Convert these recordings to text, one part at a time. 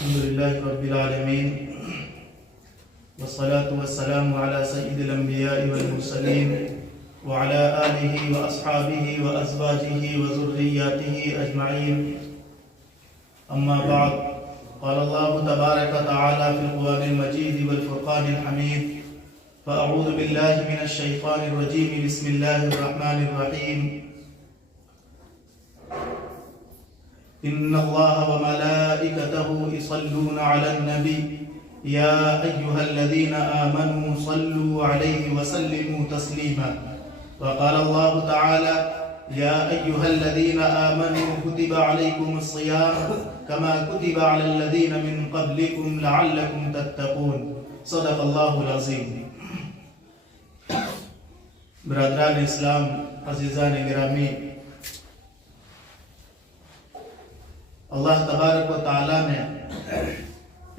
الحمد لله رب العالمين والصلاة والسلام على سيد الأنبياء والمرسلين وعلى آله وأصحابه وأزواجه وذرياته أجمعين أما بعد قال الله تبارك وتعالى في القرآن المجيد والفرقان الحميد فأعوذ بالله من الشيطان الرجيم بسم الله الرحمن الرحيم إن الله وملائكته يصلون على النبي يا أيها الذين آمنوا صلوا عليه وسلموا تسليما وقال الله تعالى يا أيها الذين آمنوا كتب عليكم الصيام كما كتب على الذين من قبلكم لعلكم تتقون صدق الله العظيم. برادران اسلام، عزیزان گرامی، اللہ تبارک و تعالیٰ نے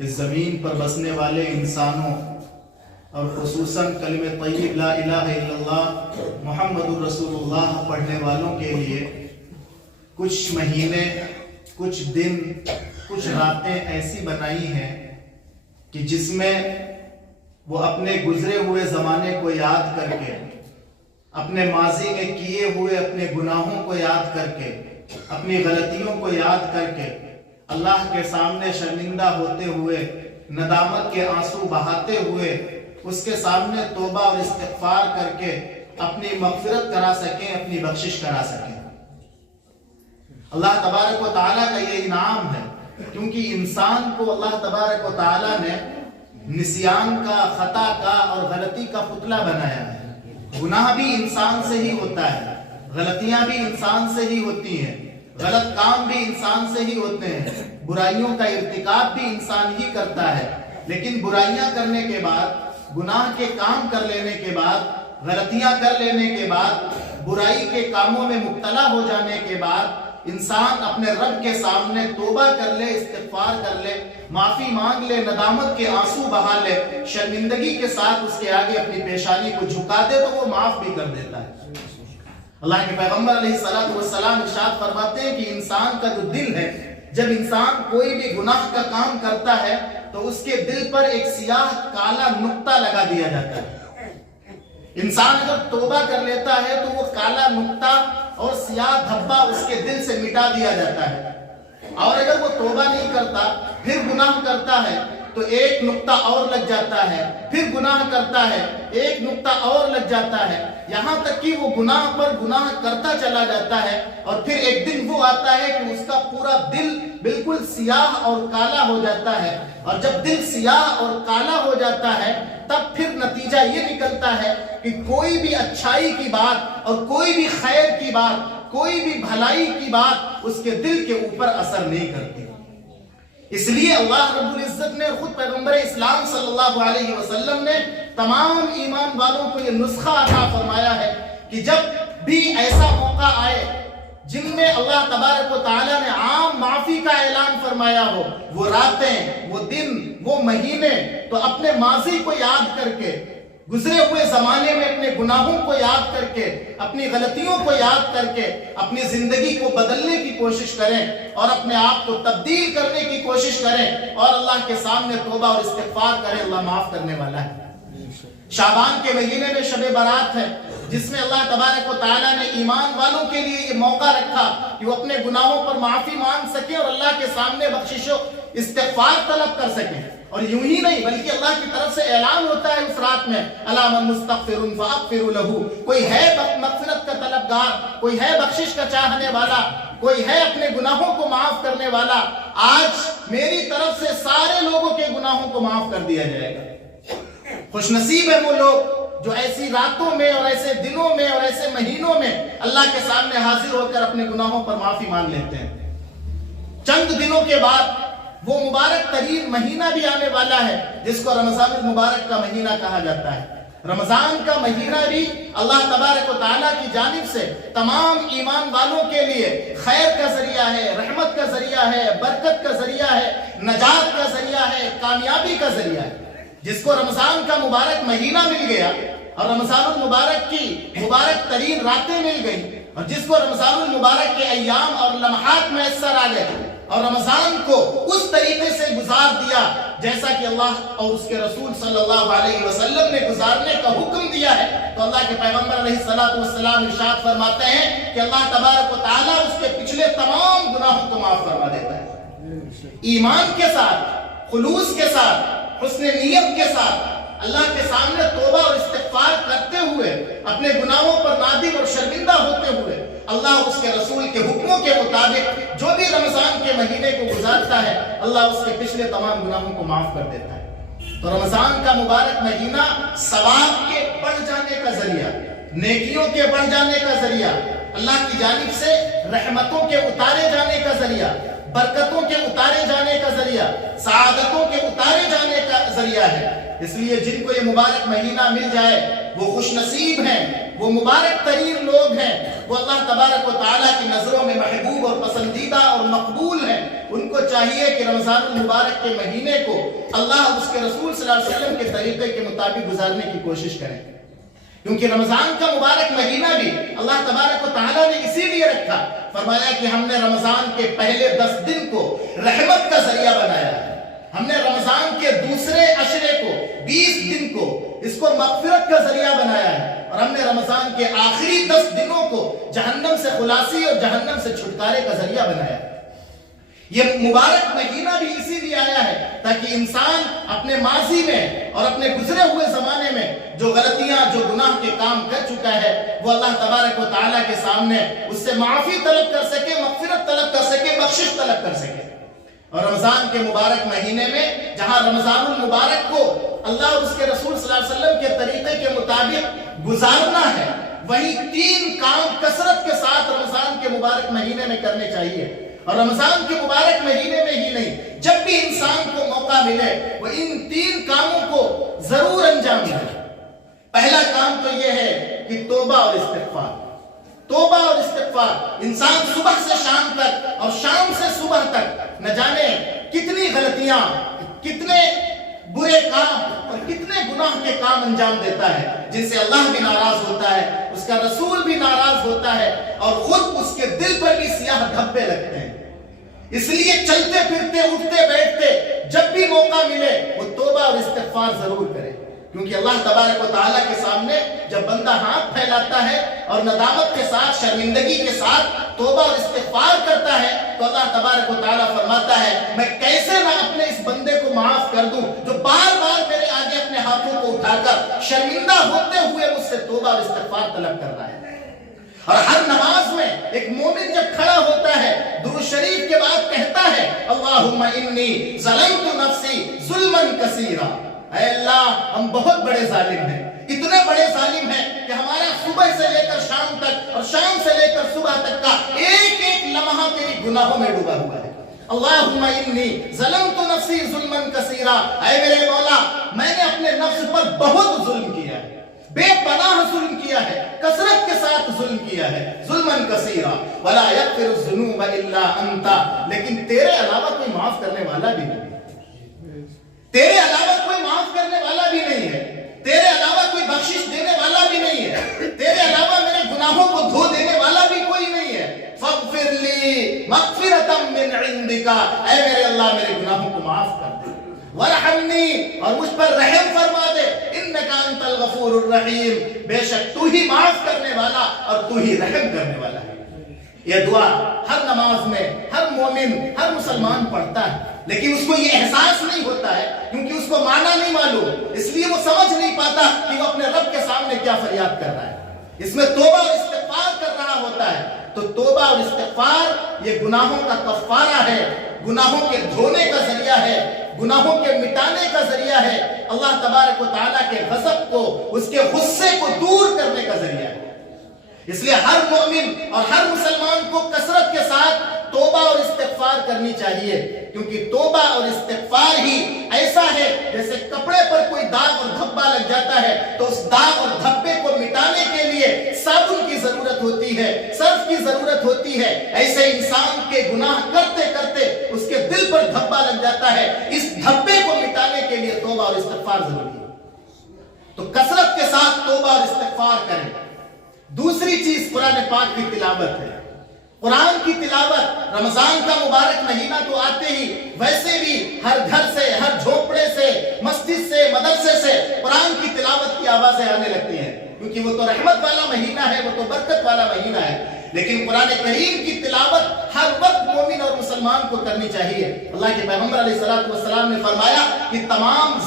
اس زمین پر بسنے والے انسانوں اور خصوصاً کلمہ طیب لا الہ الا اللہ محمد الرسول اللہ پڑھنے والوں کے لیے کچھ مہینے، کچھ دن، کچھ راتیں ایسی بنائی ہیں کہ جس میں وہ اپنے گزرے ہوئے زمانے کو یاد کر کے، اپنے ماضی میں کیے ہوئے اپنے گناہوں کو یاد کر کے، اپنی غلطیوں کو یاد کر کے اللہ کے سامنے شرمندہ ہوتے ہوئے، ندامت کے آنسو بہاتے ہوئے اس کے سامنے توبہ اور استغفار کر کے اپنی مغفرت کرا سکیں، اپنی بخشش کرا سکیں. اللہ تبارک و تعالیٰ کا یہ انعام ہے، کیونکہ انسان کو اللہ تبارک و تعالیٰ نے نسیان کا، خطا کا اور غلطی کا پتلا بنایا ہے. گناہ بھی انسان سے ہی ہوتا ہے، غلطیاں بھی انسان سے ہی ہوتی ہیں، غلط کام بھی انسان سے ہی ہوتے ہیں، برائیوں کا ارتکاب بھی انسان ہی کرتا ہے. لیکن برائیاں کرنے کے بعد، گناہ کے کام کر لینے کے بعد، غلطیاں کر لینے کے بعد، برائی کے کاموں میں مبتلا ہو جانے کے بعد انسان اپنے رب کے سامنے توبہ کر لے، استغفار کر لے، معافی مانگ لے، ندامت کے آنسو بہا لے، شرمندگی کے ساتھ اس کے آگے اپنی پیشانی کو جھکا دے تو وہ معاف بھی کر دیتا ہے. اللہ کے پیغمبر علیہ السلام ارشاد فرماتے ہیں کہ انسان کا جو دل ہے، جب انسان کوئی بھی گناہ کا کام کرتا ہے تو اس کے دل پر ایک سیاہ کالا نقطہ لگا دیا جاتا ہے. انسان اگر توبہ کر لیتا ہے تو وہ کالا نقطہ اور سیاہ دھبا اس کے دل سے مٹا دیا جاتا ہے. اور اگر وہ توبہ نہیں کرتا، پھر گناہ کرتا ہے تو ایک نقطہ اور لگ جاتا ہے، پھر گناہ کرتا ہے، ایک نقطہ اور لگ جاتا ہے، یہاں تک کہ وہ گناہ پر گناہ کرتا چلا جاتا ہے. اور پھر ایک دن وہ آتا ہے کہ اس کا پورا دل بالکل سیاہ اور کالا ہو جاتا ہے. اور جب دل سیاہ اور کالا ہو جاتا ہے تب پھر نتیجہ یہ نکلتا ہے کہ کوئی بھی اچھائی کی بات اور کوئی بھی خیر کی بات، کوئی بھی بھلائی کی بات اس کے دل کے اوپر اثر نہیں کرتی. اس لیے اللہ رب العزت نے خود پیغمبر اسلام صلی اللہ علیہ وسلم نے تمام ایمان والوں کو یہ نسخہ عطا فرمایا ہے کہ جب بھی ایسا موقع آئے جن میں اللہ تبارک و تعالیٰ نے عام معافی کا اعلان فرمایا ہو، وہ راتیں، وہ دن، وہ مہینے، تو اپنے ماضی کو یاد کر کے، گزرے ہوئے زمانے میں اپنے گناہوں کو یاد کر کے، اپنی غلطیوں کو یاد کر کے اپنی زندگی کو بدلنے کی کوشش کریں اور اپنے آپ کو تبدیل کرنے کی کوشش کریں اور اللہ کے سامنے توبہ اور استغفار کریں. اللہ معاف کرنے والا ہے. شعبان کے مہینے میں شب برات ہے، جس میں اللہ تبارک و تعالیٰ نے ایمان والوں کے لیے یہ موقع رکھا کہ وہ اپنے گناہوں پر معافی مانگ سکیں اور اللہ کے سامنے بخشش و استغفار طلب کر سکیں. اور یوں ہی نہیں بلکہ اللہ کی طرف سے اعلان ہوتا ہے اس رات میں، الا من مستغفر فاغفر له، کوئی ہے مغفرت کا طلبگار، کوئی ہے بخشش کا چاہنے والا، کوئی ہے اپنے گناہوں کو معاف کرنے والا. آج میری طرف سے سارے لوگوں کے گناہوں کو معاف کر دیا جائے گا. خوش نصیب ہے وہ لوگ جو ایسی راتوں میں اور ایسے دنوں میں اور ایسے مہینوں میں اللہ کے سامنے حاضر ہو کر اپنے گناہوں پر معافی مانگ لیتے ہیں. چند دنوں کے بعد وہ مبارک ترین مہینہ بھی آنے والا ہے جس کو رمضان المبارک کا مہینہ کہا جاتا ہے. رمضان کا مہینہ بھی اللہ تبارک و تعالیٰ کی جانب سے تمام ایمان والوں کے لیے خیر کا ذریعہ ہے، رحمت کا ذریعہ ہے، برکت کا ذریعہ ہے، نجات کا ذریعہ ہے، کامیابی کا ذریعہ ہے. جس کو رمضان کا مبارک مہینہ مل گیا اور رمضان المبارک کی مبارک ترین راتیں مل گئیں اور جس کو رمضان المبارک کے ایام اور لمحات میسر آ گئے اور رمضان کو اس طریقے سے گزار اوقات دیا جیسا کہ اللہ اور اس کے رسول صلی اللہ علیہ وسلم نے گزارنے کا حکم دیا ہے، تو اللہ کے پیغمبر علیہ السلام ارشاد فرماتے ہیں کہ اللہ تبارک و تعالیٰ اس کے پچھلے تمام گناہوں کو معاف فرما دیتا ہے۔ ایمان کے ساتھ، خلوص کے ساتھ، حسن نیت کے ساتھ اللہ کے سامنے توبہ اور استغفار کرتے ہوئے، اپنے گناہوں پر نادم اور شرمندہ ہوتے ہوئے، اللہ اس کے رسول کے حکموں کے مطابق جو بھی رمضان کے مہینے کو گزارتا ہے، اللہ اس کے پچھلے تمام گناہوں کو معاف کر دیتا ہے۔ تو رمضان کا مبارک مہینہ ثواب کے بڑھ جانے کا ذریعہ، نیکیوں کے بڑھ جانے کا ذریعہ، اللہ کی جانب سے رحمتوں کے اتارے جانے کا ذریعہ، برکتوں کے اتارے جانے کا ذریعہ، سعادتوں کے اتارے جانے کا ذریعہ ہے۔ اس لیے جن کو یہ مبارک مہینہ مل جائے وہ خوش نصیب ہیں، وہ مبارک ترین لوگ ہیں، وہ اللہ تبارک و تعالیٰ کی نظروں میں محبوب اور پسندیدہ اور مقبول ہیں۔ ان کو چاہیے کہ رمضان المبارک کے مہینے کو اللہ اور اس کے رسول صلی اللہ علیہ وسلم کے طریقے کے مطابق گزارنے کی کوشش کریں، کیونکہ رمضان کا مبارک مہینہ بھی اللہ تبارک و تعالیٰ نے اسی لیے رکھا، فرمایا کہ ہم نے رمضان کے پہلے 10 دن کو رحمت کا ذریعہ بنایا ہے، ہم نے رمضان کے دوسرے عشرے کو 20 دن کو اس کو مغفرت کا ذریعہ بنایا ہے، اور ہم نے رمضان کے آخری 10 دنوں کو جہنم سے خلاصی اور جہنم سے چھٹکارے کا ذریعہ بنایا ہے۔ یہ مبارک مہینہ بھی اسی لیے آیا ہے تاکہ انسان اپنے ماضی میں اور اپنے گزرے ہوئے زمانے میں جو غلطیاں، جو گناہ کے کام کر چکا ہے، وہ اللہ تبارک و تعالیٰ کے سامنے اس سے معافی طلب کر سکے، مغفرت طلب کر سکے، بخشش طلب کر سکے۔ اور رمضان کے مبارک مہینے میں جہاں رمضان المبارک کو اللہ اور اس کے رسول صلی اللہ علیہ وسلم کے طریقے کے مطابق گزارنا ہے، وہیں 3 کام کثرت کے ساتھ رمضان کے مبارک مہینے میں کرنے چاہیے، اور رمضان کے مبارک مہینے میں ہی نہیں، جب بھی انسان کو موقع ملے وہ ان 3 کاموں کو ضرور انجام دے۔ پہلا کام تو یہ ہے کہ توبہ اور استغفار، توبہ اور استغفار۔ انسان صبح سے شام تک اور شام سے صبح تک نہ جانے کتنی غلطیاں، کتنے برے کام اور کتنے گناہ کے کام انجام دیتا ہے، جن سے اللہ بھی ناراض ہوتا ہے، اس کا رسول بھی ناراض ہوتا ہے، اور خود اس کے دل پر بھی سیاہ دھبے لگتے ہیں۔ اس لیے چلتے پھرتے، اٹھتے بیٹھتے جب بھی موقع ملے وہ توبہ اور استغفار ضرور کرے، کیونکہ اللہ تبارک و تعالیٰ کے سامنے جب بندہ ہاتھ پھیلاتا ہے اور ندامت کے ساتھ، شرمندگی کے ساتھ توبہ اور استغفار کرتا ہے، تو اللہ تبارک و تعالیٰ فرماتا ہے میں کیسے نہ اپنے اس بندے کو معاف کر دوں جو بار بار میرے آگے اپنے ہاتھوں کو اٹھا کر شرمندہ ہوتے ہوئے مجھ سے توبہ اور استغفار طلب کر رہا ہے۔ اور ہر نماز میں ایک مومن جب کھڑا ہوتا ہے درود شریف کے بعد کہتا ہے اللہم انی ظلمت نفسی ظلما کثیرا، اے اللہ ہم بہت بڑے ظالم ہیں، اتنے بڑے ظالم ہیں کہ ہمارا صبح سے لے کر شام تک اور شام سے لے کر صبح تک کا ایک ایک لمحہ تیری گناہوں میں ڈوبا ہوا ہے۔ اللہم انی ظلمت نفسی ظلما کثیرا، اے میرے مولا میں نے اپنے نفس پر بہت ظلم کیا ہے، بے پناہ ظلم کیا ہے، کثرت کے ساتھ ظلم کیا ہے، ظلما کثیرا ولا یغفر الذنوب الا انت، لیکن تیرے علاوہ کوئی معاف کرنے والا بھی نہیں، تیرے علاوہ کوئی معاف کرنے والا بھی نہیں ہے، تیرے علاوہ کوئی بخشش دینے والا بھی نہیں ہے، تیرے علاوہ میرے گناہوں کو دھو دینے والا بھی کوئی نہیں ہے۔ فاغفر لی مغفرۃ من عندک، اے میرے اللہ میرے گناہوں کو معاف کر دے، ورحمنی اور مجھ پر رحم فرما دے، انک انت الغفور الرحیم، بے شک تو ہی معاف کرنے والا اور تو ہی رحم کرنے والا ہے۔ یہ دعا ہر نماز میں ہر مومن، ہر مسلمان پڑھتا ہے، لیکن اس کو یہ احساس نہیں ہوتا ہے کیونکہ اس کو معنی نہیں معلوم، اس لیے وہ سمجھ نہیں پاتا کہ وہ اپنے رب کے سامنے کیا فریاد کر رہا ہے۔ اس میں توبہ اور استغفار کر رہا ہوتا ہے، تو توبہ اور استغفار یہ گناہوں کا کفارہ ہے، گناہوں کے دھونے کا ذریعہ ہے، گناہوں کے مٹانے کا ذریعہ ہے، اللہ تبارک و تعالیٰ کے غضب کو، اس کے غصے کو دور کرنے کا ذریعہ ہے۔ اس لیے ہر مومن اور ہر مسلمان کو کثرت کے ساتھ توبہ اور استغفار کرنی چاہیے، کیونکہ توبہ اور استغفار ہی ایسا ہے جیسے کپڑے پر کوئی داغ اور دھبا لگ جاتا ہے تو اس داغ اور دھبے کو مٹانے کے لیے صابن کی ضرورت ہوتی ہے، سرف کی ضرورت ہوتی ہے، ایسے انسان کے گناہ کرتے کرتے اس کے دل پر دھبا لگ جاتا ہے، اس دھبے کو مٹانے کے لیے توبہ اور استغفار ضروری ہے۔ تو کثرت کے ساتھ توبہ اور استغفار کریں۔ دوسری چیز قرآن پاک کی تلاوت ہے۔ قرآن کی تلاوت، رمضان کا مبارک مہینہ تو آتے ہی ویسے بھی ہر گھر سے کہ وہ تو رحمت والا مہینہ ہے، وہ تو برکت والا مہینہ ہے، لیکن قرآن کریم کی تلاوت ہر وقت مومن اور مسلمان کو کرنی چاہیے۔ اللہ کے پیغمبر علیہ السلام نے فرمایا کہ تمام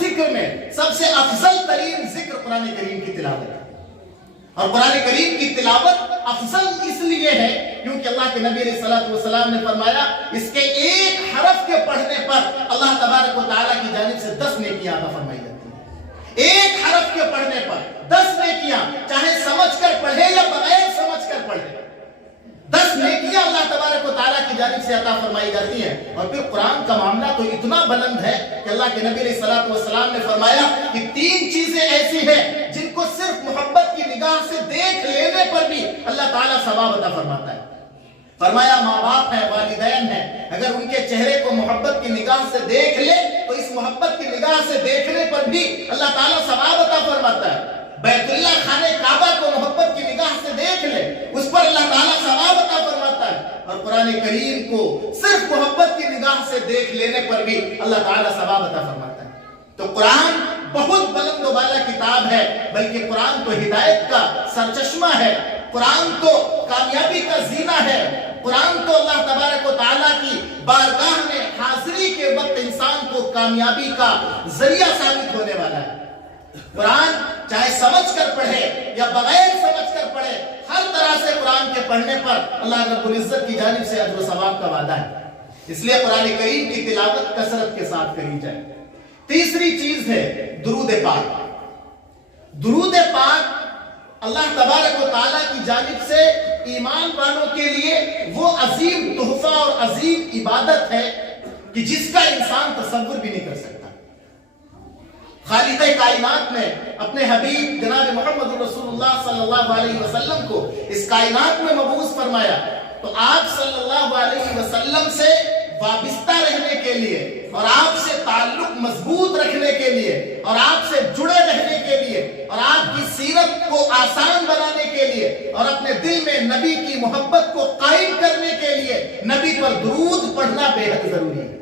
ذکر میں سب سے افضل ترین ذکر قرآن کریم کی تلاوت ہے، اور قرآن کریم کی تلاوت افضل اس لیے ہے کیونکہ اللہ کے نبی علیہ السلام نے فرمایا اس کے ایک حرف کے پڑھنے پر اللہ تبارک و تعالیٰ کی جانب سے 10 نیکیاں عطا فرمائی جاتی ہیں۔ ایک حرف کے پڑھنے پر 10 نیکیاں، چاہے سمجھ کر پڑھے یا بغیر سمجھ کر پڑھے، 10 نیکیاں اللہ تبارک و تعالیٰ کی جانب سے عطا فرمائی جاتی ہیں۔ اور پھر قرآن کا معاملہ تو اتنا بلند ہے کہ اللہ کے نبی علیہ السلام نے فرمایا کہ 3 چیزیں ایسی ہیں جن کو صرف محبت کی نگاہ سے دیکھ لینے پر بھی اللہ تعالیٰ ثواب عطا فرماتا ہے۔ فرمایا ماں باپ ہیں، والدین ہیں، اگر ان کے چہرے کو محبت کی نگاہ سے دیکھ لے تو اس محبت کی نگاہ سے دیکھنے پر بھی اللہ تعالیٰ ثواب عطا فرماتا ہے۔ بیت اللہ خانہ کعبہ کو محبت کی نگاہ سے دیکھ لے، اس پر اللہ تعالیٰ ثواب عطا فرماتا ہے، اور قرآن کریم کو صرف محبت کی نگاہ سے دیکھ لینے پر بھی اللہ تعالیٰ ثواب عطا فرماتا ہے۔ تو قرآن بہت بلند و بالا کتاب ہے، بلکہ قرآن تو ہدایت کا سرچشمہ ہے، قرآن تو کامیابی کا زینہ ہے، قرآن تو اللہ تبارک و تعالیٰ کی بارگاہ میں حاضری کے وقت انسان کو کامیابی کا ذریعہ ثابت ہونے والا ہے۔ قرآن چاہے سمجھ کر پڑھے یا بغیر سمجھ کر پڑھے، ہر طرح سے قرآن کے پڑھنے پر اللہ رب العزت کی جانب سے اجر و ثواب کا وعدہ ہے، اس لیے قرآن کریم کی تلاوت کثرت کے ساتھ کری جائے۔ تیسری چیز ہے درود پاک۔ درود پاک اللہ تبارک و تعالیٰ کی جانب سے ایمان والوں کے لیے وہ عظیم تحفہ اور عظیم عبادت ہے کہ جس کا انسان تصور بھی نہیں کر سکتا۔ خالق کائنات نے اپنے حبیب جناب محمد رسول اللہ صلی اللہ علیہ وسلم کو اس کائنات میں مبعوث فرمایا، تو آپ صلی اللہ علیہ وسلم سے وابستہ رہنے کے لیے اور آپ سے تعلق مضبوط رکھنے کے لیے اور آپ سے جڑے رہنے کے لیے اور آپ کی سیرت کو آسان بنانے کے لیے اور اپنے دل میں نبی کی محبت کو قائم کرنے کے لیے نبی پر درود پڑھنا بے حد ضروری ہے۔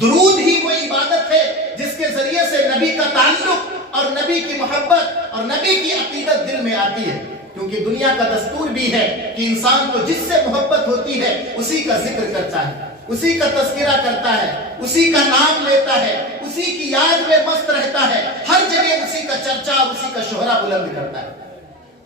درود ہی وہ عبادت ہے جس کے ذریعے سے نبی کا تعلق اور نبی کی محبت اور نبی کی عقیدت دل میں آتی ہے، کیونکہ دنیا کا دستور بھی ہے کہ انسان کو جس سے محبت ہوتی ہے اسی کا ذکر کرتا ہے، اسی کا تذکرہ کرتا ہے، اسی کا نام لیتا ہے، اسی کی یاد میں مست رہتا ہے، ہر جگہ اسی کا چرچا اور اسی کا شہرہ بلند کرتا ہے۔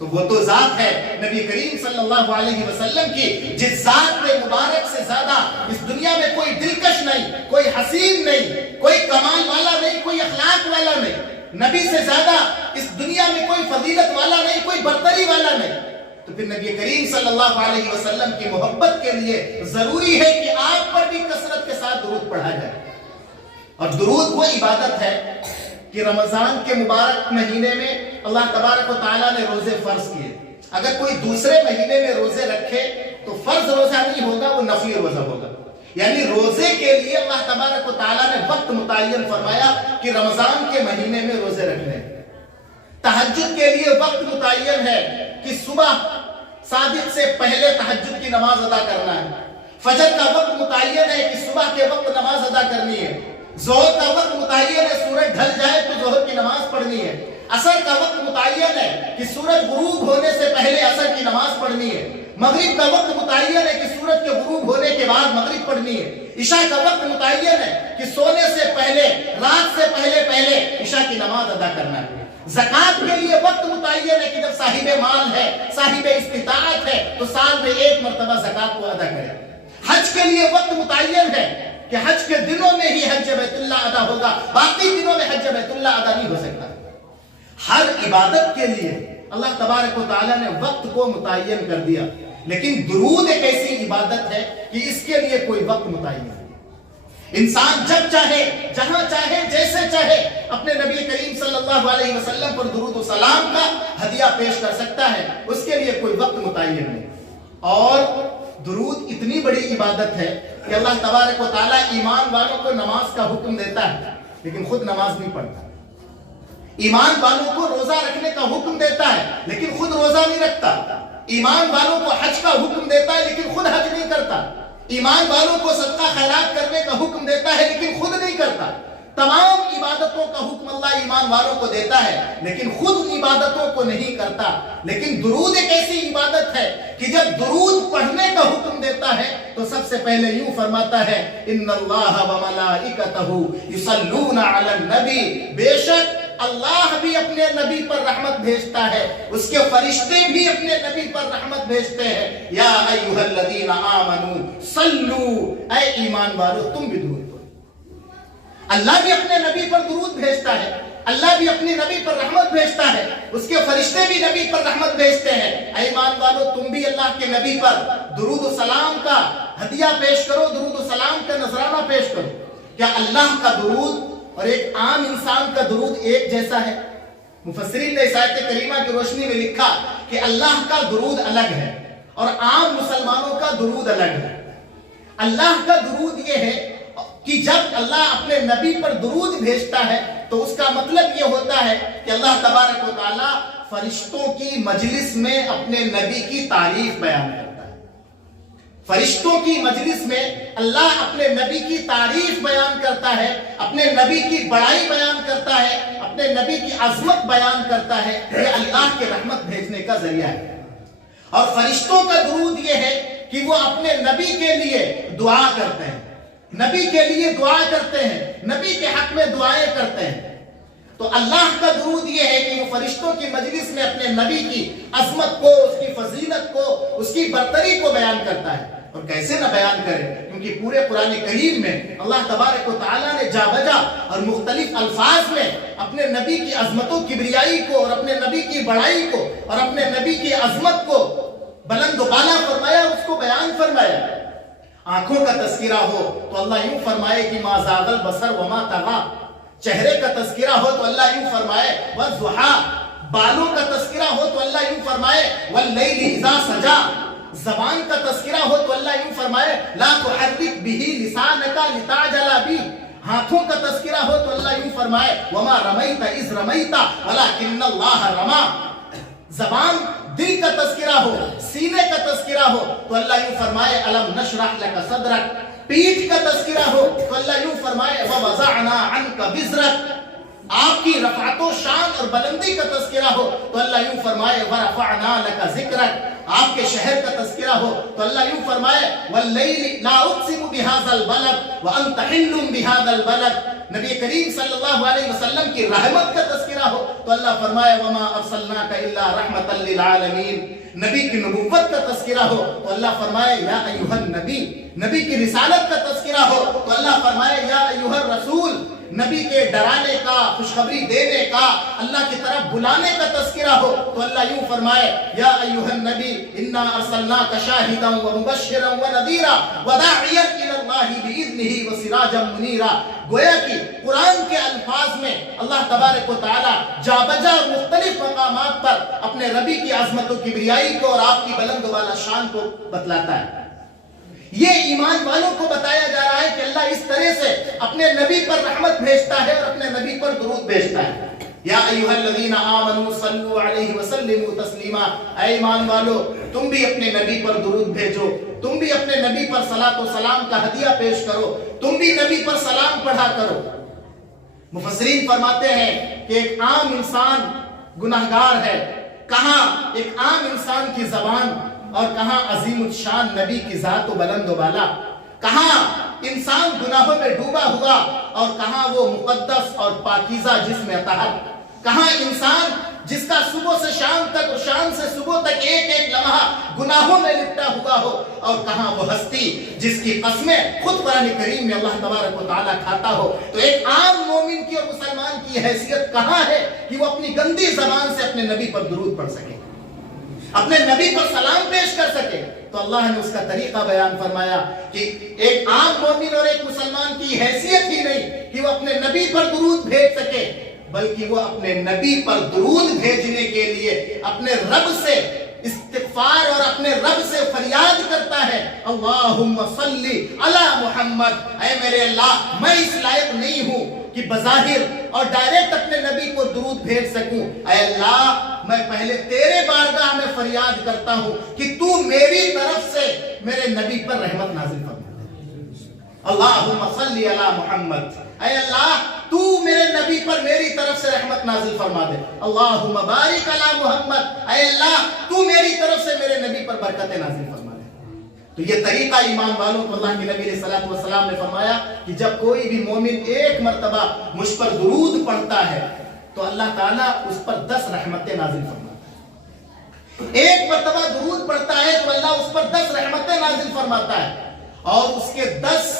تو وہ تو ذات ہے نبی کریم صلی اللہ علیہ وسلم کی جس ذات میں مبارک سے زیادہ اس دنیا میں کوئی دلکش نہیں، کوئی حسین نہیں، کوئی کمال والا نہیں، کوئی اخلاق والا نہیں، نبی سے زیادہ اس دنیا میں کوئی فضیلت والا نہیں، کوئی برتری والا نہیں۔ تو پھر نبی کریم صلی اللہ علیہ وسلم کی محبت کے لیے ضروری ہے کہ آپ پر بھی کثرت کے ساتھ درود پڑھا جائے۔ اور درود وہ عبادت ہے کہ رمضان کے مبارک مہینے میں اللہ تبارک و تعالیٰ نے روزے فرض کیے، اگر کوئی دوسرے مہینے میں روزے رکھے تو فرض روزہ نہیں ہوگا، وہ نفلی روزہ ہوگا، یعنی روزے کے لیے اللہ تبارک و تعالیٰ نے وقت متعین فرمایا کہ رمضان کے مہینے میں روزے رکھنے۔ تہجد کے لیے وقت متعین ہے کہ صبح صادق سے پہلے تہجد کی نماز ادا کرنا ہے، فجر کا وقت متعین ہے کہ صبح کے وقت نماز ادا کرنی ہے، ظہر کا وقت متعین ہے سورج ڈھل جائے تو ظہر کی نماز پڑھنی ہے، عصر کا وقت متعین ہے کہ سورج غروب ہونے سے پہلے عصر کی نماز پڑھنی ہے، مغرب کا وقت متعین ہے کہ سورج کے غروب ہونے کے بعد مغرب پڑھنی ہے، عشاء کا وقت متعین ہے کہ سونے سے پہلے، رات سے پہلے عشاء کی نماز ادا کرنا ہے۔ زکوٰۃ کے لیے وقت متعین ہے کہ جب صاحب مال ہے، صاحب استطاعت ہے تو سال میں 1 مرتبہ زکوٰۃ کو ادا کرے۔ حج کے لیے وقت متعین ہے کہ حج کے دنوں میں ہی حج بیت اللہ ادا ہوگا، باقی دنوں میں حج بیت اللہ ادا نہیں ہو سکتا۔ ہر عبادت کے لیے اللہ تبارک و تعالیٰ نے وقت کو متعین کر دیا، لیکن درود ایک ایسی عبادت ہے کہ اس کے لیے کوئی وقت متعین ہے۔ انسان جب چاہے، جہاں چاہے، جیسے چاہے اپنے نبی کریم صلی اللہ علیہ وسلم پر درود و سلام کا ہدیہ پیش کر سکتا ہے، اس کے لیے کوئی وقت متعین نہیں۔ اور درود اتنی بڑی عبادت ہے کہ اللہ تبارک و تعالیٰ ایمان والوں کو نماز کا حکم دیتا ہے لیکن خود نماز نہیں پڑھتا، ایمان والوں کو روزہ رکھنے کا حکم دیتا ہے لیکن خود روزہ نہیں رکھتا، ایمان والوں کو حج کا حکم دیتا ہے لیکن خود حج نہیں کرتا، ایمان والوں کو صدقہ خیرات کرنے کا حکم دیتا ہے لیکن خود نہیں کرتا۔ تمام عبادتوں عبادتوں کا حکم اللہ ایمان والوں کو دیتا ہے لیکن خود ان عبادتوں کو نہیں کرتا. لیکن درود ایک ایسی عبادت ہے کہ جب درود پڑھنے کا حکم دیتا ہے تو سب سے پہلے یوں فرماتا ہے ان اللہ وملائکتہ یصلون علی النبی، بے شک اللہ بھی اپنے نبی پر رحمت بھیجتا ہے، اس کے فرشتے بھی اپنے نبی پر رحمت بھیجتے ہیں. یا ایھا الذین آمنوا صلوا، اے ایمان والو تم بھی درود پڑھو. اللہ بھی اپنے نبی پر درود بھیجتا ہے، اللہ بھی اپنے نبی پر رحمت بھیجتا ہے، اس کے فرشتے بھی نبی پر رحمت بھیجتے ہیں. اے ایمان والو تم بھی اللہ کے نبی پر درود و سلام کا ہدیہ پیش کرو، درود و سلام کا نذرانہ پیش کرو. کیا اللہ کا درود اور ایک عام انسان کا درود ایک جیسا ہے؟ مفسرین نے اس آیت کریمہ کی روشنی میں لکھا کہ اللہ کا درود الگ ہے اور عام مسلمانوں کا درود الگ ہے. اللہ کا درود یہ ہے کہ جب اللہ اپنے نبی پر درود بھیجتا ہے تو اس کا مطلب یہ ہوتا ہے کہ اللہ تبارک و تعالی فرشتوں کی مجلس میں اپنے نبی کی تعریف بیان کرتا ہے. فرشتوں کی مجلس میں اللہ اپنے نبی کی تعریف بیان کرتا ہے، اپنے نبی کی بڑائی بیان کرتا ہے، اپنے نبی کی عظمت بیان کرتا ہے. یہ اللہ کے رحمت بھیجنے کا ذریعہ ہے. اور فرشتوں کا درود یہ ہے کہ وہ اپنے نبی کے لیے دعا کرتے ہیں، نبی کے لیے دعا کرتے ہیں، نبی کے حق میں دعائیں کرتے ہیں. تو اللہ کا درود یہ ہے کہ وہ فرشتوں کی مجلس میں اپنے نبی کی عظمت کو، اس کی فضیلت کو، اس کی برتری کو بیان کرتا ہے. اور کیسے نہ بیان کرے، کیونکہ پورے قرآن کریم میں اللہ تبارک و تعالیٰ نے جا بجا اور مختلف الفاظ میں اپنے نبی کی عظمت و کبریائی کو اور اپنے نبی کی بڑائی کو اور اپنے نبی کی عظمت کو بلند و بالا فرمایا، اس کو بیان فرمایا. آنکھوں کا تذکرہ ہو تو اللہ یوں فرمائے کہ ما زاغ البصر وما طغى. چہرے کا تذکرہ ہو تو اللہ یوں فرمائے والضحى. بالوں کا تذکرہ ہو تو اللہ یوں فرمائے واللیل اذا سجى. زبان کا تذکرہ ہو تو اللہ یوں فرمائے لا تحرک به لسانک لتعجل به. ہاتھوں کا تذکرہ ہو تو اللہ یوں فرمائے وما رمیت اذ رمیت ولکن اللہ رمی. زبان دل کا تذکرہ ہو، سینے کا تذکرہ ہو تو اللہ یوں فرمائے الم نشرح لک صدرک. پیٹھ کا تذکرہ ہو تو اللہ یوں فرمائے ووضعنا عنک وزرک. آپ کی رفعت و شان اور بلندی کا تذکرہ ہو تو اللہ یوں فرمائے ورفعنا لک ذکرک. آپ کے شہر کا تذکرہ ہو تو اللہ یوں فرمائے واللیل لا اقسم بهذا البلد وانت حل بهذا البلد. نبی کریم صلی اللہ علیہ وسلم کی رحمت کا تذکرہ ہو تو اللہ فرمائے وما ارسلناک الا رحمتا للعالمین. نبی کی نبوت کا تذکرہ ہو تو اللہ فرمائے یا ایھا النبی. نبی کی رسالت کا تذکرہ ہو تو اللہ فرمائے یا ایھا الرسول. نبی کے ڈرانے کا، خوشخبری دینے کا، اللہ کی طرف بلانے کا تذکرہ ہو تو اللہ یوں فرمائے یا ایھا النبی انا ارسلناک شاہدا ومبشرا ونذیرا وداعیا الی اللہ باذنہ وسراجا منیرا. گویا کہ قرآن کے الفاظ میں اللہ تبارک و تعالی جا بجا مختلف مقامات پر اپنے نبی کی عظمت و کبریائی کو اور آپ کی بلند و بالا شان کو بتلاتا ہے. یہ ایمان والوں کو بتایا جا رہا ہے کہ اللہ اس طرح سے اپنے نبی پر رحمت بھیجتا ہے اور اپنے نبی پر درود بھیجتا ہے. یا ایھا الذین آمنوا صلوا علیہ وسلموا تسلیما. اے ایمان والو تم بھی اپنے نبی پر درود بھیجو، تم بھی اپنے نبی پر صلاۃ و سلام کا ہدیہ پیش کرو، تم بھی نبی پر سلام پڑھا کرو. مفسرین فرماتے ہیں کہ ایک عام انسان گناہگار ہے. کہاں ایک عام انسان کی زبان اور کہاں عظیم الشان نبی کی ذات و بلند و بالا. کہاں انسان گناہوں میں ڈوبا ہوا اور کہاں وہ مقدس اور پاکیزہ جسم اطہر. کہاں انسان جس کا صبح سے شام تک اور شام سے صبح تک ایک ایک لمحہ گناہوں میں لپٹا ہوا ہو، اور کہاں وہ ہستی جس کی قسمیں خود قرآن کریم میں اللہ تبارک و تعالیٰ کھاتا ہو. تو ایک عام مومن کی اور مسلمان کی حیثیت کہاں ہے کہ وہ اپنی گندی زبان سے اپنے نبی پر درود پڑھ سکے، اپنے نبی پر سلام پیش کر سکے. تو اللہ نے اس کا طریقہ بیان فرمایا کہ ایک عام مومن اور ایک مسلمان کی حیثیت ہی نہیں کہ وہ اپنے نبی پر درود بھیج سکے، بلکہ وہ اپنے نبی پر درود بھیجنے کے لیے اپنے رب سے استغفار اور اپنے رب سے فریاد کرتا ہے اللہم صلی علی محمد. اے میرے اللہ میں اس لائق نہیں ہوں کہ بظاہر اور ڈائریکٹ اپنے نبی کو درود بھیج سکوں. اے اللہ میں پہلے تیرے بارگاہ میں فریاد کرتا ہوں کہ تو میری طرف سے میرے نبی پر رحمت نازل فرما. اللہم صلی علی محمد. اے اللہ تو میرے نبی پر میری طرف سے رحمت نازل فرما دے. اللہم بارک علی محمد، اے اللہ تو میری طرف سے میرے نبی پر برکت نازل فرما دے. تو یہ طریقہ ایمان والوں کو اللہ کے نبی علیہ السلام نے فرمایا کہ جب کوئی بھی مومن ایک مرتبہ مجھ پر درود پڑھتا ہے تو اللہ تعالیٰ اس پر 10 رحمتیں نازل فرماتا ہے. ایک مرتبہ درود پڑھتا ہے تو اللہ اس پر 10 رحمتیں نازل فرماتا ہے اور اس کے 10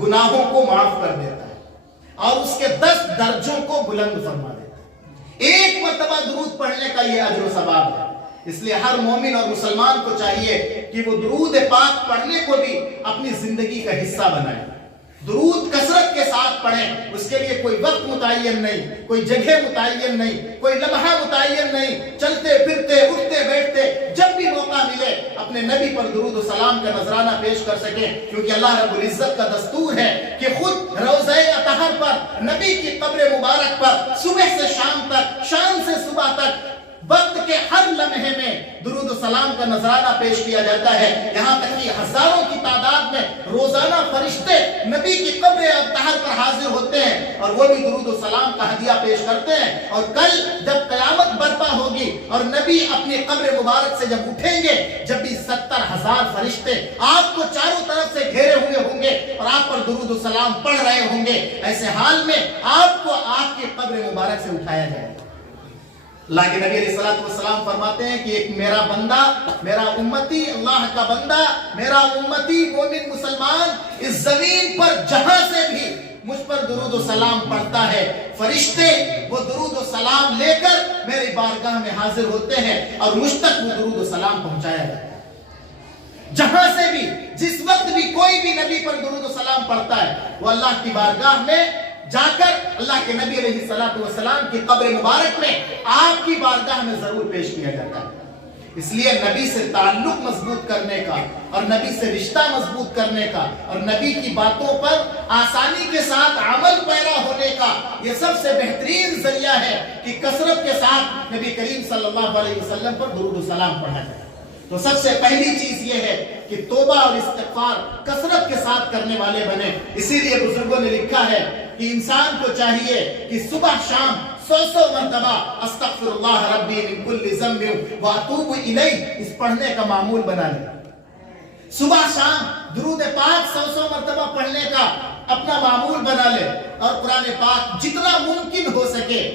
گناہوں کو معاف کر دیتا ہے اور اس کے 10 درجوں کو بلند فرما دیتا ہے. ایک مرتبہ درود پڑھنے کا یہ اجر و ثواب ہے. اس لیے ہر مومن اور مسلمان کو چاہیے کہ وہ درود پاک پڑھنے کو بھی اپنی زندگی کا حصہ بنائے. درود کثرت کے ساتھ پڑھیں. اس کے لیے کوئی وقت متعین نہیں، کوئی جگہ متعین نہیں، کوئی لمحہ متعین نہیں. چلتے پھرتے اٹھتے بیٹھتے جب بھی موقع ملے اپنے نبی پر درود و سلام کا نذرانہ پیش کر سکیں، کیونکہ اللہ رب العزت کا دستور ہے کہ خود روضہ اطہر پر، نبی کی قبر مبارک پر صبح سے شام تک، شام سے صبح تک وقت کے ہر لمحے میں درود و سلام کا نذرانہ پیش کیا جاتا ہے. یہاں تک کہ ہزاروں کی تعداد میں روزانہ فرشتے نبی کی قبر اطہر پر حاضر ہوتے ہیں اور وہ بھی درود و سلام کا ہدیہ پیش کرتے ہیں. اور کل جب قیامت برپا ہوگی اور نبی اپنی قبر مبارک سے جب اٹھیں گے، جب بھی 70,000 فرشتے آپ کو چاروں طرف سے گھیرے ہوئے ہوں گے اور آپ پر درود و سلام پڑھ رہے ہوں گے، ایسے حال میں آپ کو آپ کی قبر مبارک سے اٹھایا جائے گا. اللہ کے نبی علیہ السلام فرماتے ہیں کہ ایک میرا بندہ، میرا امتی، اللہ کا بندہ، میرا امتی مومن مسلمان اس زمین پر جہاں سے بھی مجھ پر درود و سلام پڑھتا ہے، فرشتے وہ درود و سلام لے کر میری بارگاہ میں حاضر ہوتے ہیں اور مجھ تک وہ درود و سلام پہنچایا جاتا ہے. جہاں سے بھی، جس وقت بھی کوئی بھی نبی پر درود و سلام پڑھتا ہے، وہ اللہ کی بارگاہ میں جا کر اللہ کے نبی علیہ السلام کی قبر مبارک میں آپ کی بارگاہ میں ضرور پیش کیا جاتا ہے. اس لیے نبی سے تعلق مضبوط کرنے کا اور نبی سے رشتہ مضبوط کرنے کا اور نبی کی باتوں پر آسانی کے ساتھ عمل پیرا ہونے کا یہ سب سے بہترین ذریعہ ہے کہ کثرت کے ساتھ نبی کریم صلی اللہ علیہ وسلم پر درود و سلام پڑھا جائے. تو سب سے پہلی چیز یہ ہے کہ توبہ اور استغفار کثرت کے ساتھ کرنے والے بنے. اسی لیے بزرگوں نے لکھا ہے کہ انسان کو چاہیے کہ صبح شام 100 مرتبہ استغفر اللہ ربی من کل ذنب واتوب الیہ اس پڑھنے کا معمول بنا لے. صبح شام درود پاک 100 مرتبہ پڑھنے کا اپنا معمول بنا لے اور قرآن پاک جتنا ممکن ہو سکے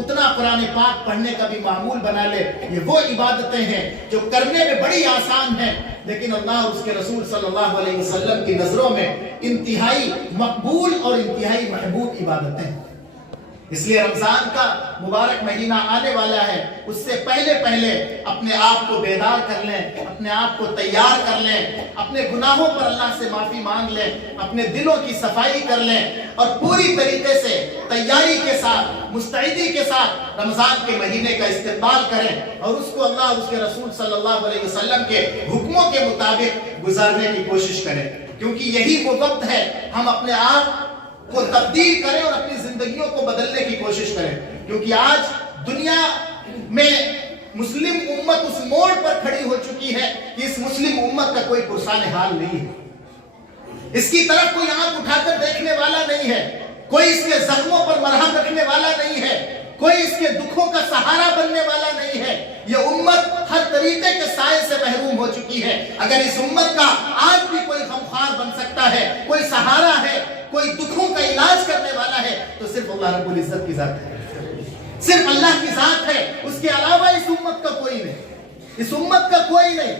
اتنا قرآن پاک پڑھنے کا بھی معمول بنا لے. یہ وہ عبادتیں ہیں جو کرنے میں بڑی آسان ہیں لیکن اللہ اور اس کے رسول صلی اللہ علیہ وسلم کی نظروں میں انتہائی مقبول اور انتہائی محبوب عبادتیں ہیں. اس لیے رمضان کا مبارک مہینہ آنے والا ہے، اس سے پہلے اپنے آپ کو بیدار کر لیں، اپنے آپ کو تیار کر لیں، اپنے گناہوں پر اللہ سے معافی مانگ لیں، اپنے دلوں کی صفائی کر لیں اور پوری طریقے سے تیاری کے ساتھ، مستعدی کے ساتھ رمضان کے مہینے کا استقبال کریں اور اس کو اللہ اور اس کے رسول صلی اللہ علیہ وسلم کے حکموں کے مطابق گزارنے کی کوشش کریں. کیونکہ یہی وہ وقت ہے ہم اپنے آپ کو تبدیل کریں اور اپنی زندگیوں کو بدلنے کی کوشش کریں. کیونکہ آج دنیا میں مسلم امت اس موڑ پر کھڑی ہو چکی ہے کہ اس مسلم امت کا کوئی پرسان حال نہیں ہے. اس کی طرف کوئی آنکھ اٹھا کر دیکھنے والا نہیں ہے، کوئی اس کے زخموں پر مرہم رکھنے والا نہیں ہے، کوئی اس کے دکھوں کا سہارا بننے والا نہیں ہے. یہ امت ہر طریقے کے سائے سے محروم ہو چکی ہے. اگر اس امت کا آج بھی کوئی غمخوار بن سکتا ہے، کوئی سہارا ہے، کوئی دکھوں کا علاج کرنے والا ہے تو صرف اللہ رب العزت کی ذات ہے، صرف اللہ کی ذات ہے. اس کے علاوہ اس امت کا کوئی نہیں، اس امت کا کوئی نہیں.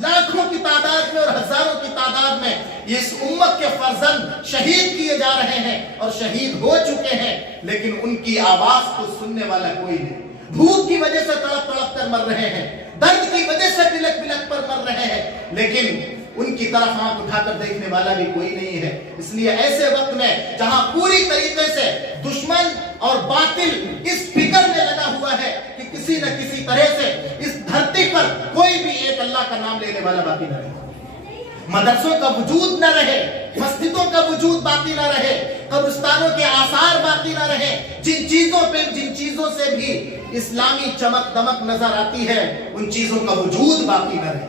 لاکھوں کی تعداد میں اور ہزاروں کی تعداد میں اس امت کے فرزند شہید کیے جا رہے ہیں اور شہید ہو چکے ہیں، لیکن ان کی آواز کو سننے والا کوئی نہیں. بھوک کی وجہ سے تڑپ تڑپ کر مر رہے ہیں، درد کی وجہ سے بلک بلک پر مر رہے ہیں، لیکن ان کی طرف آنکھ اٹھا کر دیکھنے والا بھی کوئی نہیں ہے. اس لیے ایسے وقت میں جہاں پوری طریقے سے دشمن اور باطل اس فکر میں لگا ہوا ہے کہ کسی نہ کسی طرح سے اس دھرتی پر کوئی بھی ایک اللہ کا نام لینے والا باقی نہ رہے، مدرسوں کا وجود نہ رہے، مسجدوں کا وجود باقی نہ رہے، قبرستانوں کے آثار باقی نہ رہے، جن چیزوں سے بھی اسلامی چمک دمک نظر آتی ہے ان چیزوں کا وجود باقی نہ رہے.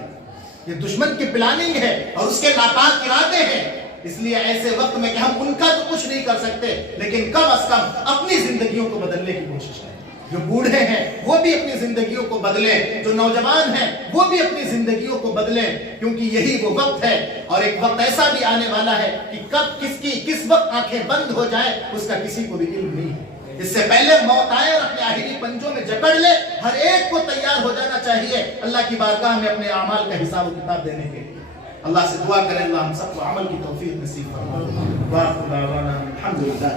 یہ دشمن کی پلاننگ ہے اور اس کے ناپاک ارادے ہیں. اس لیے ایسے وقت میں کہ ہم ان کا تو کچھ نہیں کر سکتے، لیکن کم از کم اپنی زندگیوں کو بدلنے کی کوشش کریں۔ جو بوڑھے ہیں وہ بھی اپنی زندگیوں کو بدلیں، جو نوجوان ہیں وہ بھی اپنی زندگیوں کو بدلیں، کیونکہ یہی وہ وقت ہے۔ اور ایک وقت ایسا بھی آنے والا ہے کہ کب کس وقت آنکھیں بند ہو جائیں اس کا کسی کو بھی علم نہیں ہے۔ اس سے پہلے موت آئے اور اپنے آخری پنجوں میں جکڑ لے، ہر ایک کو تیار ہو جانا چاہیے اللہ کی بارگاہ میں اپنے اعمال کا حساب و کتاب دینے کے لیے۔ اللہ سے دعا کریں اللہ ہم سب کو عمل کی توفیق نصیب فرمائے۔ وآخر دعوانا الحمدللہ۔